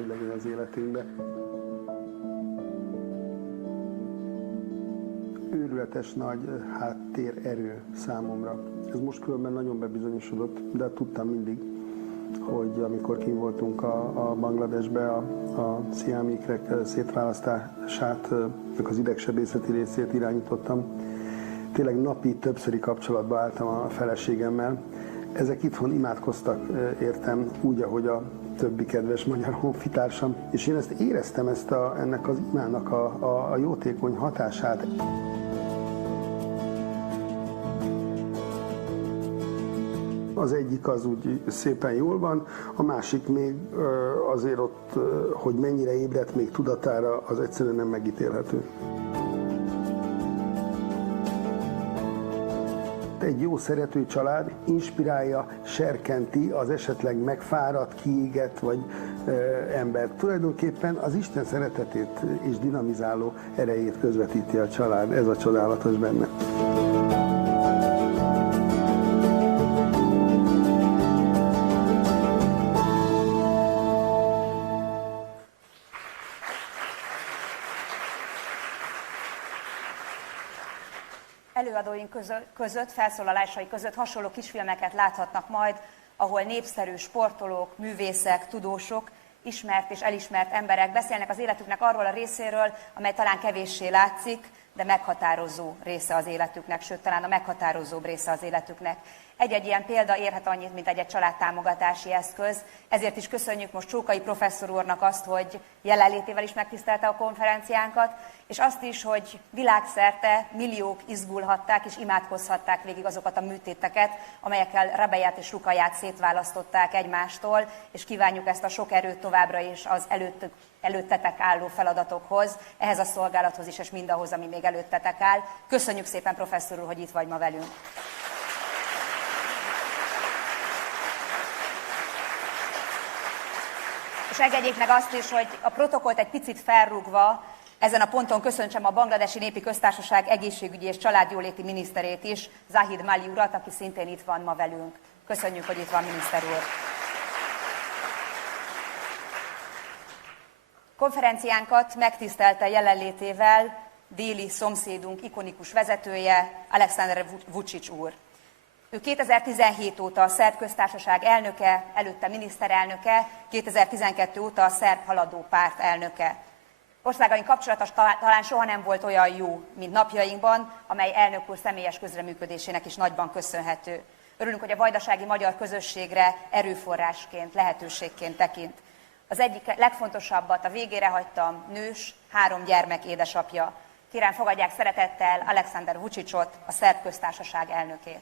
hogy legyen az életünkben. Őrületes nagy háttérerő számomra. Ez most különben nagyon bebizonyosodott, de tudtam mindig, hogy amikor kint voltunk a Bangladesbe, a sziámikrek szétválasztását, az idegsebészeti részét irányítottam. Tényleg napi többszöri kapcsolatba álltam a feleségemmel. Ezek itthon imádkoztak értem, úgy, ahogy a többi kedves magyar honfitársam. És én ezt éreztem, ennek az imának a jótékony hatását. Az egyik az úgy szépen jól van, a másik még azért ott, hogy mennyire ébredt még tudatára, az egyszerűen nem megítélhető. Egy jó szerető család inspirálja, serkenti az esetleg megfáradt, kiégett vagy embert. Tulajdonképpen az Isten szeretetét és dinamizáló erejét közvetíti a család. Ez a csodálatos benne. Előadóink között, felszólalásai között hasonló kisfilmeket láthatnak majd, ahol népszerű sportolók, művészek, tudósok, ismert és elismert emberek beszélnek az életüknek arról a részéről, amely talán kevéssé látszik, de meghatározó része az életüknek, sőt, talán a meghatározóbb része az életüknek. Egy-egy ilyen példa érhet annyit, mint egy családtámogatási eszköz. Ezért is köszönjük most Csókai professzor úrnak azt, hogy jelenlétével is megtisztelte a konferenciánkat, és azt is, hogy világszerte milliók izgulhatták és imádkozhatták végig azokat a műtéteket, amelyekkel Rabeját és Rukaját szétválasztották egymástól, és kívánjuk ezt a sok erőt továbbra is az előttetek álló feladatokhoz, ehhez a szolgálathoz is, és mindahhoz, ami még előttetek áll. Köszönjük szépen, professzor úr, hogy itt vagy ma velünk. És engedjék meg azt is, hogy a protokollt egy picit felrúgva, ezen a ponton köszöntsem a Bangladesi Népi Köztársaság egészségügyi és családjóléti miniszterét is, Zahid Mali urat, aki szintén itt van ma velünk. Köszönjük, hogy itt van, miniszter úr. Konferenciánkat megtisztelte jelenlétével déli szomszédunk ikonikus vezetője, Aleksandar Vučić úr. Ő 2017 óta a Szerb Köztársaság elnöke, előtte miniszterelnöke, 2012 óta a Szerb Haladó Párt elnöke. Országaink kapcsolata talán soha nem volt olyan jó, mint napjainkban, amely elnök úr személyes közreműködésének is nagyban köszönhető. Örülünk, hogy a vajdasági magyar közösségre erőforrásként, lehetőségként tekint. Az egyik legfontosabbat a végére hagytam, nős, 3 gyermek édesapja. Kérem, fogadják szeretettel Aleksandar Vučićot, a Szerb Köztársaság elnökét.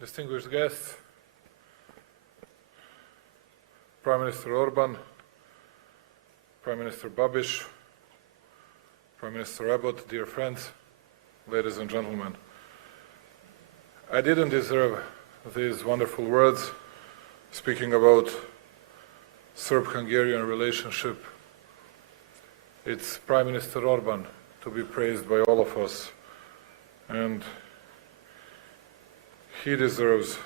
Distinguished guests, Prime Minister Orban, Prime Minister Babiš, Prime Minister Abbott, dear friends, ladies and gentlemen. I didn't deserve these wonderful words speaking about Serb-Hungarian relationship. It's Prime Minister Orban to be praised by all of us, and he deserves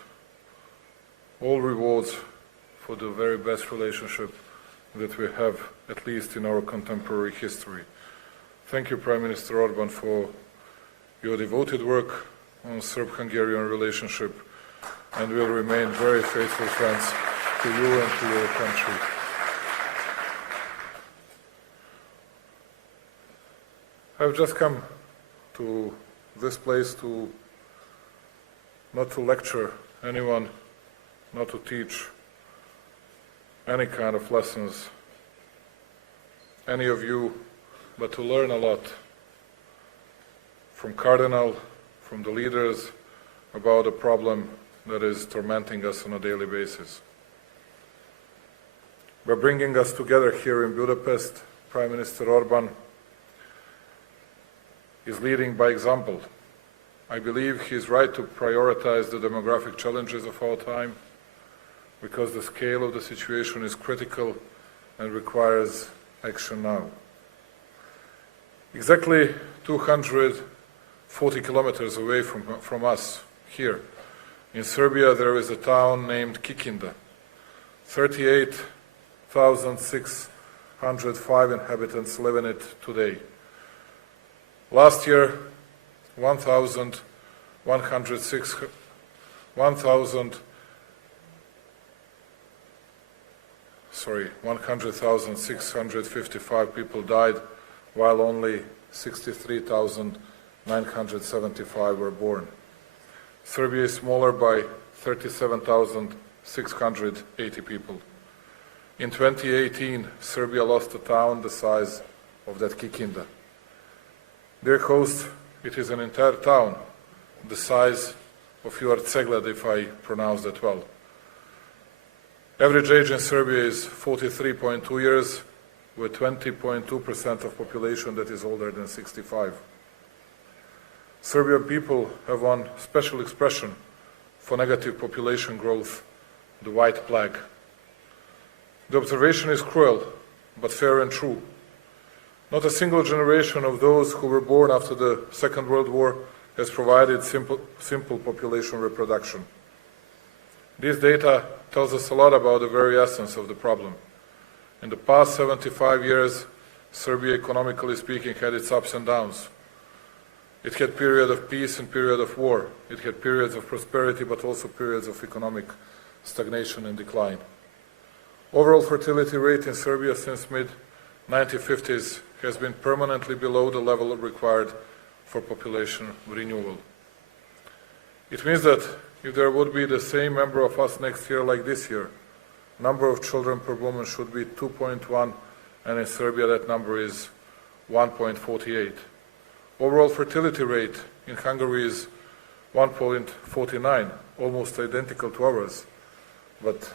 all rewards for the very best relationship that we have, at least in our contemporary history. Thank you, Prime Minister Orban, for your devoted work on Serb-Hungarian relationship, and will remain very faithful friends to you and to your country. I've just come to this place not to lecture anyone, not to teach any kind of lessons, any of you, but to learn a lot from Cardinal, from the leaders, about a problem that is tormenting us on a daily basis. by bringing us together here in Budapest. Prime Minister Orban is leading by example. I believe he is right to prioritize the demographic challenges of our time, because the scale of the situation is critical and requires action now. Exactly 240 kilometers away from us, here, in Serbia, there is a town named Kikinda. 38,605 inhabitants live in it today. Last year, 100,655 people died, while only 63,975 were born. Serbia is smaller by 37,680 people. In 2018, Serbia lost a town the size of that Kikinda. Dear host, it is an entire town the size of your Cegled, if I pronounce that well. Average age in Serbia is 43.2 years, with 20.2% of population that is older than 65. Serbian people have one special expression for negative population growth, the white plague. The observation is cruel, but fair and true. Not a single generation of those who were born after the Second World War has provided simple population reproduction. This data tells us a lot about the very essence of the problem. In the past 75 years, Serbia, economically speaking, had its ups and downs. It had period of peace and period of war. It had periods of prosperity, but also periods of economic stagnation and decline. Overall fertility rate in Serbia since mid-1950s has been permanently below the level required for population renewal. It means that if there would be the same number of us next year like this year, number of children per woman should be 2.1, and in Serbia that number is 1.48. Overall fertility rate in Hungary is 1.49, almost identical to ours. But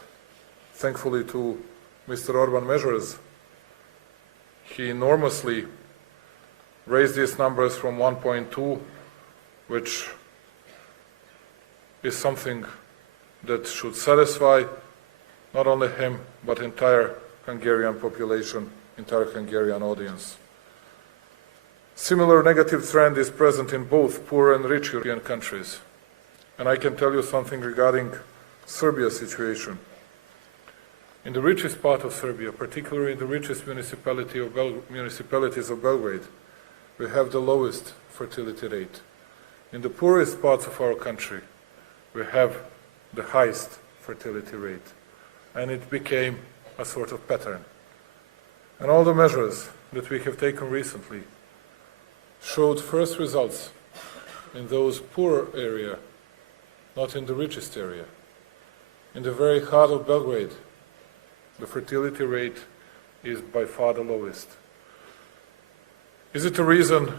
thankfully to Mr. Orban measures, he enormously raised these numbers from 1.2, which is something that should satisfy not only him, but entire Hungarian population, entire Hungarian audience. Similar negative trend is present in both poor and rich European countries. And I can tell you something regarding Serbia's situation. In the richest part of Serbia, particularly in the richest municipalities of Belgrade, we have the lowest fertility rate. In the poorest parts of our country, we have the highest fertility rate. And it became a sort of pattern. And all the measures that we have taken recently showed first results in those poor areas, not in the richest area. In the very heart of Belgrade, the fertility rate is by far the lowest. Is it a reason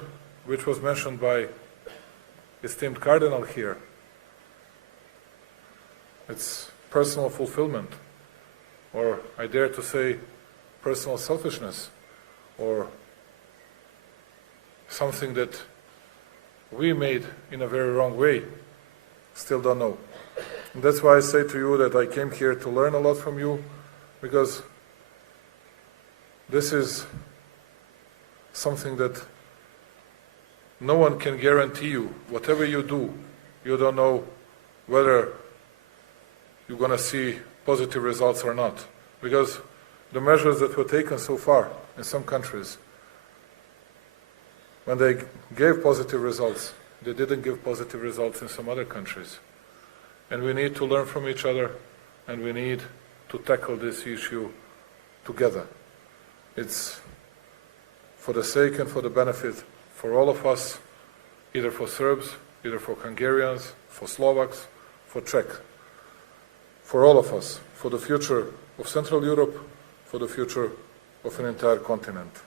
which was mentioned by esteemed Cardinal here? It's personal fulfillment, or I dare to say personal selfishness, or something that we made in a very wrong way. Still don't know. And that's why I say to you that I came here to learn a lot from you, because this is something that no one can guarantee you. Whatever you do, you don't know whether you're going to see positive results or not. Because the measures that were taken so far in some countries, when they gave positive results, they didn't give positive results in some other countries. And we need to learn from each other, and we need to tackle this issue together. It's for the sake and for the benefit for all of us, either for Serbs, either for Hungarians, for Slovaks, for Czech, for all of us, for the future of Central Europe, for the future of an entire continent.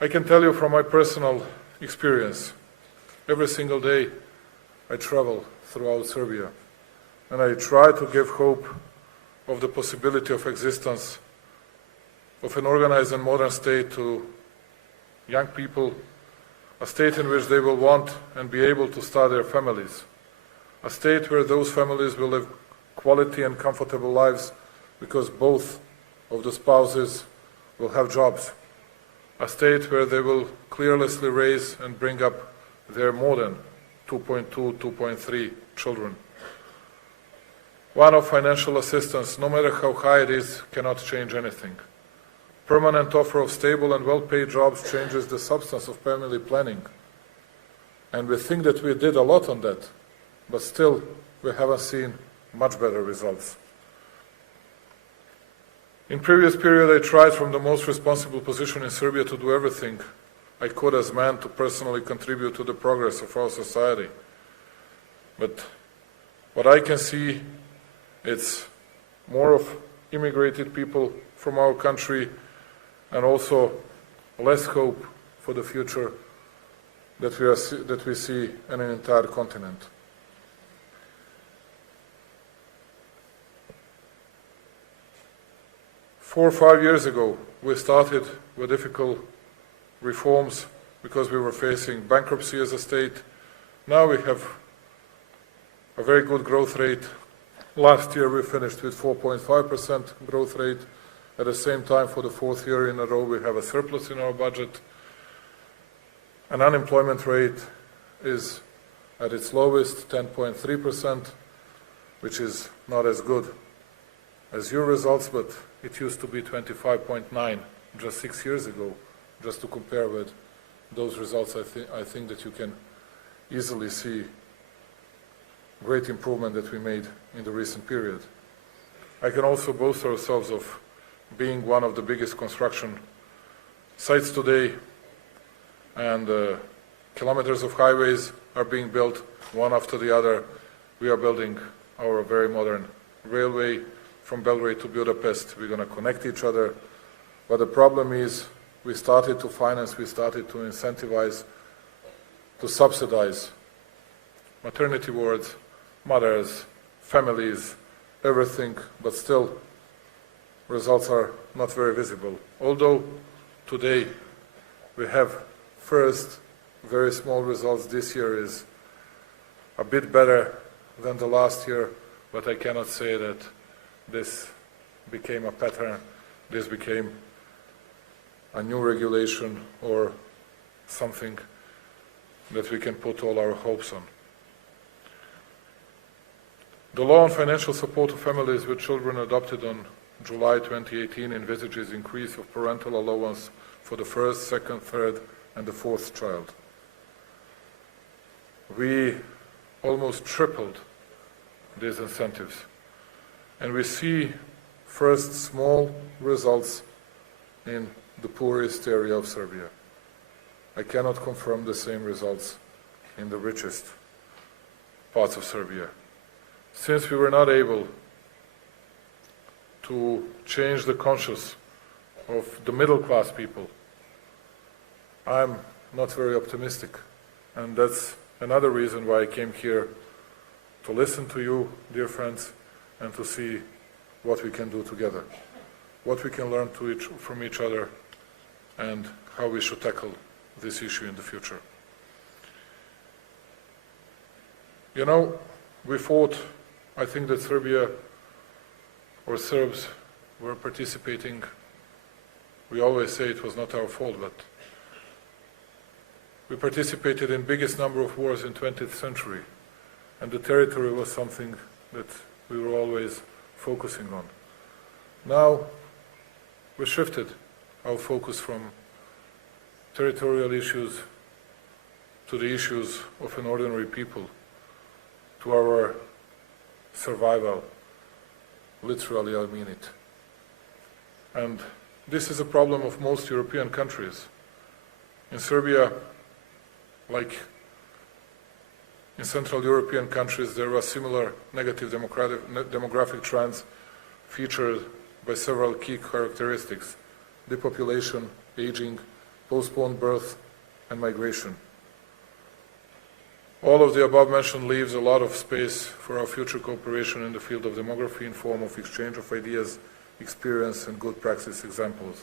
I can tell you from my personal experience, every single day I travel throughout Serbia. and I try to give hope of the possibility of existence of an organized and modern state to young people, a state in which they will want and be able to start their families, a state where those families will live quality and comfortable lives because both of the spouses will have jobs, a state where they will clearly raise and bring up their more than 2.2, 2.3 children. One of financial assistance, no matter how high it is, cannot change anything. Permanent offer of stable and well-paid jobs changes the substance of family planning. And we think that we did a lot on that, but still we haven't seen much better results. In previous period, I tried from the most responsible position in Serbia to do everything I could as man to personally contribute to the progress of our society. But what I can see, it's more of immigrated people from our country and also less hope for the future that we see in an entire continent. Four or 5 years ago, we started with difficult reforms because we were facing bankruptcy as a state. Now we have a very good growth rate. Last year we finished with 4.5% growth rate. At the same time, for the 4th year in a row, we have a surplus in our budget. An unemployment rate is at its lowest, 10.3%, which is not as good as your results, but it used to be 25.9 just 6 years ago. Just to compare with those results, I think that you can easily see great improvement that we made in the recent period. I can also boast ourselves of being one of the biggest construction sites today, and kilometers of highways are being built one after the other. We are building our very modern railway from Belgrade to Budapest. We're going to connect each other, but the problem is we started to finance, we started to incentivize, to subsidize maternity wards, mothers, families, everything, but still results are not very visible. Although today we have first very small results, this year is a bit better than the last year, but I cannot say that this became a pattern, this became a new regulation or something that we can put all our hopes on. The law on financial support to families with children adopted on July 2018 envisages increase of parental allowance for the first, second, third, and the fourth child. We almost tripled these incentives, and we see first small results in the poorest area of Serbia. I cannot confirm the same results in the richest parts of Serbia. Since we were not able to change the conscience of the middle class people, I'm not very optimistic. And that's another reason why I came here, to listen to you, dear friends, and to see what we can do together, what we can learn from each other, and how we should tackle this issue in the future. You know, we fought, I think that Serbia or Serbs were participating. We always say it was not our fault, but we participated in biggest number of wars in 20th century, and the territory was something that we were always focusing on. Now we shifted our focus from territorial issues to the issues of an ordinary people, to our survival. Literally, I mean it. And this is a problem of most European countries. In Serbia, like in Central European countries, there are similar negative demographic trends featured by several key characteristics: depopulation, aging, postponed birth, and migration. All of the above mentioned leaves a lot of space for our future cooperation in the field of demography in form of exchange of ideas, experience and good practice examples.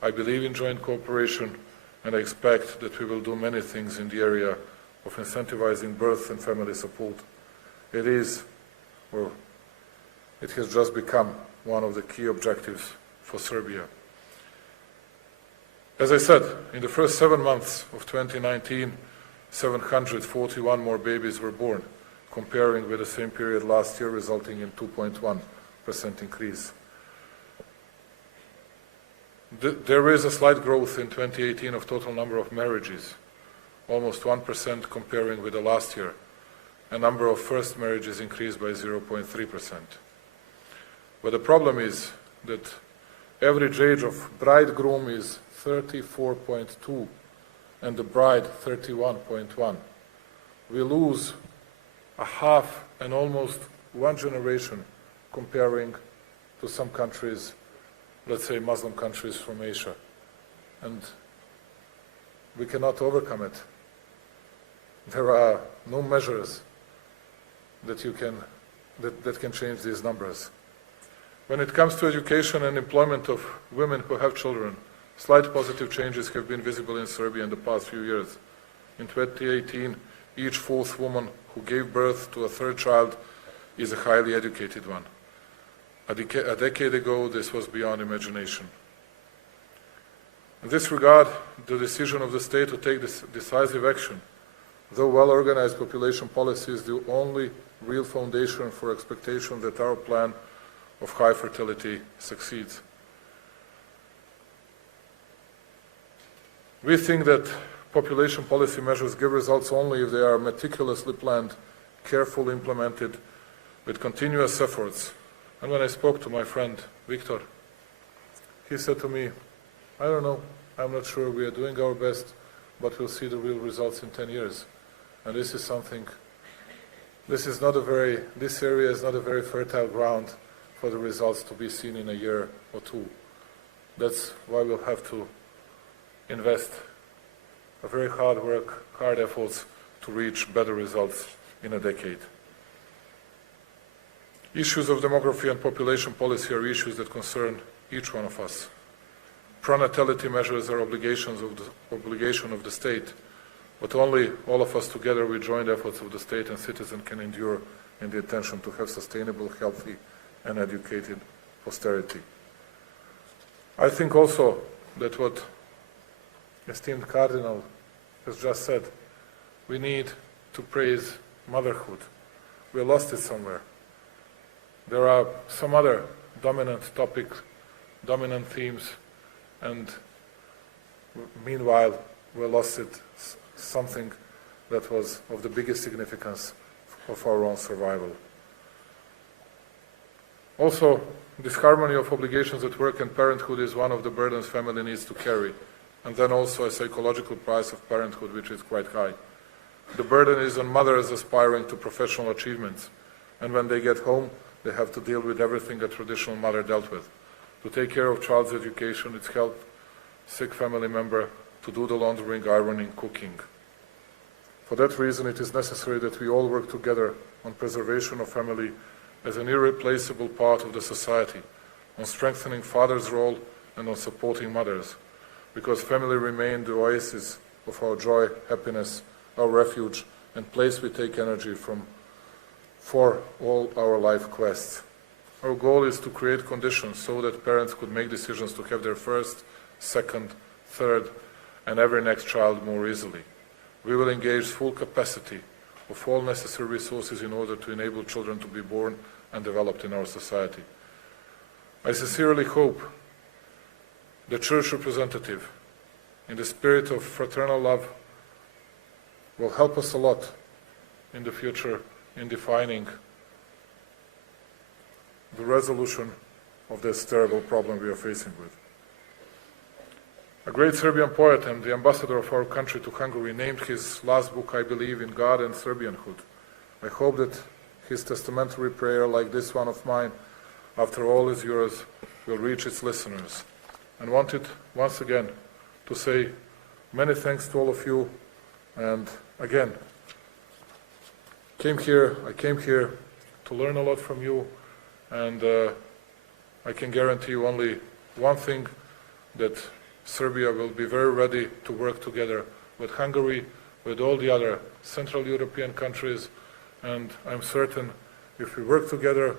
I believe in joint cooperation and I expect that we will do many things in the area of incentivizing birth and family support. It is, or it has just become one of the key objectives for Serbia. As I said, in the first 7 months of 2019, 741 more babies were born, comparing with the same period last year, resulting in 2.1% increase. There is a slight growth in 2018 of total number of marriages, almost 1% comparing with the last year. A number of first marriages increased by 0.3%. But the problem is that average age of bridegroom is 34.2 and the bride 31.1. We lose a half and almost one generation comparing to some countries, let's say Muslim countries from Asia. And we cannot overcome it. There are no measures that can change these numbers. When it comes to education and employment of women who have children, slight positive changes have been visible in Serbia in the past few years. In 2018, each fourth woman who gave birth to a third child is a highly educated one. A decade ago, this was beyond imagination. In this regard, the decision of the state to take this decisive action, though well-organized population policy, is the only real foundation for expectation that our plan of high fertility succeeds. We think that population policy measures give results only if they are meticulously planned, carefully implemented, with continuous efforts. And when I spoke to my friend Victor, he said to me, I don't know, I'm not sure, we are doing our best, but we'll see the real results in 10 years. And this is something, this area is not a very fertile ground for the results to be seen in a year or two. That's why we'll have to invest a very hard work, hard efforts to reach better results in a decade. Issues of demography and population policy are issues that concern each one of us. Pronatality measures are obligation of the state, but only all of us together with joint efforts of the state and citizen can endure in the intention to have sustainable, healthy and educated posterity. I think also that what esteemed Cardinal has just said, we need to praise motherhood. We lost it somewhere. There are some other dominant topics, dominant themes, and meanwhile we lost it, something that was of the biggest significance of our own survival. Also, this harmony of obligations at work and parenthood is one of the burdens family needs to carry, and then also a psychological price of parenthood, which is quite high. The burden is on mothers aspiring to professional achievements, and when they get home, they have to deal with everything a traditional mother dealt with. To take care of child's education, its health, sick family member, to do the laundering, ironing, cooking. For that reason, it is necessary that we all work together on preservation of family as an irreplaceable part of the society, on strengthening father's role and on supporting mothers, because family remain the oasis of our joy, happiness, our refuge, and place we take energy from for all our life quests. Our goal is to create conditions so that parents could make decisions to have their first, second, third, and every next child more easily. We will engage full capacity of all necessary resources in order to enable children to be born and developed in our society. I sincerely hope the Church representative, in the spirit of fraternal love, will help us a lot in the future in defining the resolution of this terrible problem we are facing with. A great Serbian poet and the ambassador of our country to Hungary named his last book, I Believe in God and Serbianhood. I hope that his testamentary prayer, like this one of mine, after all is yours, will reach its listeners. And wanted once again to say many thanks to all of you, and again, came here to learn a lot from you, and I can guarantee you only one thing, that Serbia will be very ready to work together with Hungary, with all the other Central European countries, and I'm certain if we work together,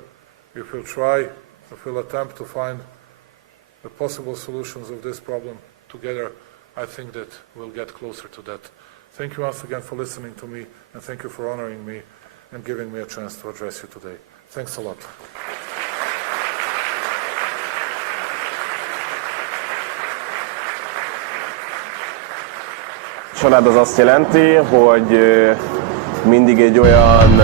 if we'll try, if we'll attempt to find the possible solutions of this problem together, I think that we'll get closer to that. Thank you once again for listening to me, and thank you for honoring me and giving me a chance to address you today. Thanks a lot. Család az azt jelenti, hogy mindig egy olyan